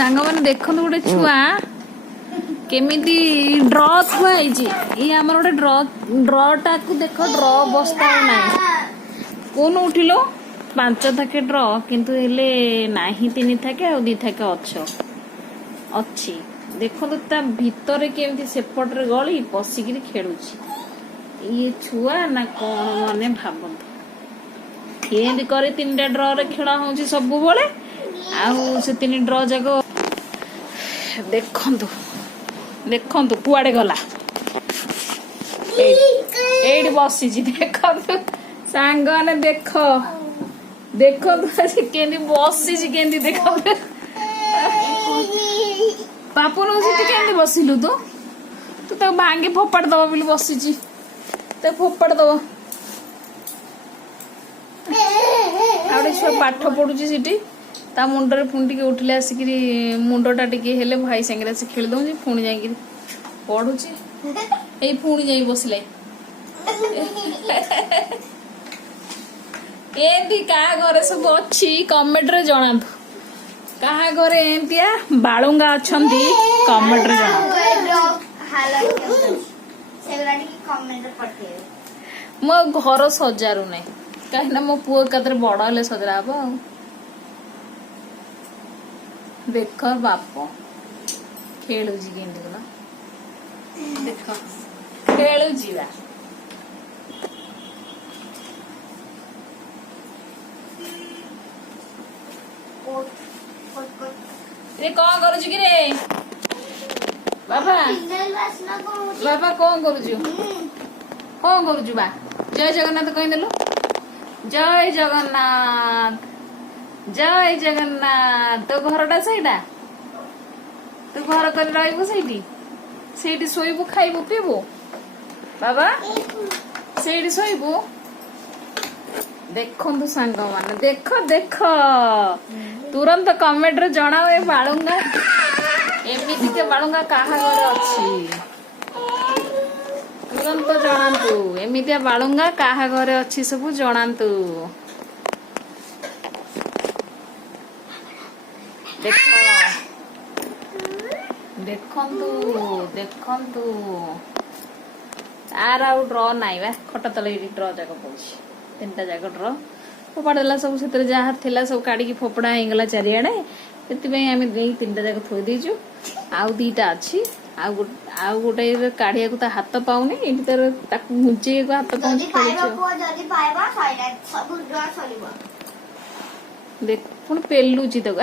सांग मैंने देखो गोटे छुआ केमिति ड्र थुआई ये आम गोटे ड्रटा को देख ड्र बस्ता ना कौन उठिल पांच थाके ड्र किंतु हेले नाही तीन थाके आ दी थाके अच्छी देखो तो ता भितर केमती सेपटे गली पशिक खेलुची ये छुआ ना कौन मैंने भावत ये करे तीन ड्र रे खेला हो सब बेले से तीन ड्र जाक देखंतु देखंतु कुआडे गला एडी बसी देखंतु सांग ने देख देखंतु से केंदी बसी केंदी देखंतु पापू नु से केंदी बसिलु तू तो भांगे फोपड़ दबो बोली बसी तो फोपड़ दबो आउडे छुआ पाठ पढुची सिटी ता मुंडरे पुणी टे उठिले आसिक मुंडटा टे हेले भाई सागर आस खेल दौर पुणी जा पढ़ुची ये पुणी जा बसले एमती क्या घरे सब अच्छी कमेंट रे जनातु क्या घरे एमतिया बालुंगा अच्छा कमेंट रे मो घर सजारू ना कहीं मो पुओ कतरे बड़ हेले सजरा हम देख बाप खेलुची केंदी गला देख खेलुची बा रे कौन करूची कि रे बाबा बाबा कौन करूची कौन करूची बा जय जगन्नाथ कहीं देलु जय जगन्नाथ जय जगन्नाथ तो घरटा सहीटा तू घर कर रही शोबू खाइबू पीबू बाबा से शोबू देखु सांग मान देख देख तुरंत कमेंट रे जनाओ ए बालुंगा एमती के बालुंगा कहा घर अच्छी तुरंत जनातु एमती बालुंगा कहा घर अच्छी सब जनातु देख देखंतु देखंतु तार आउ ड्र नाई बा खट तले ड्र जाक पड़ी तीन जाक ड्र फोपाड़ा सब से जहाँ थिला सब काढ़ी फोपड़ा होगला चारिआडे से आम तीन जाक थोई देचु आउ दीटा अच्छी आउ गोटे काढ़िया को हाथ पाऊनी ये घुंचे हाथ पाऊँ देख पुणी पेलुची तक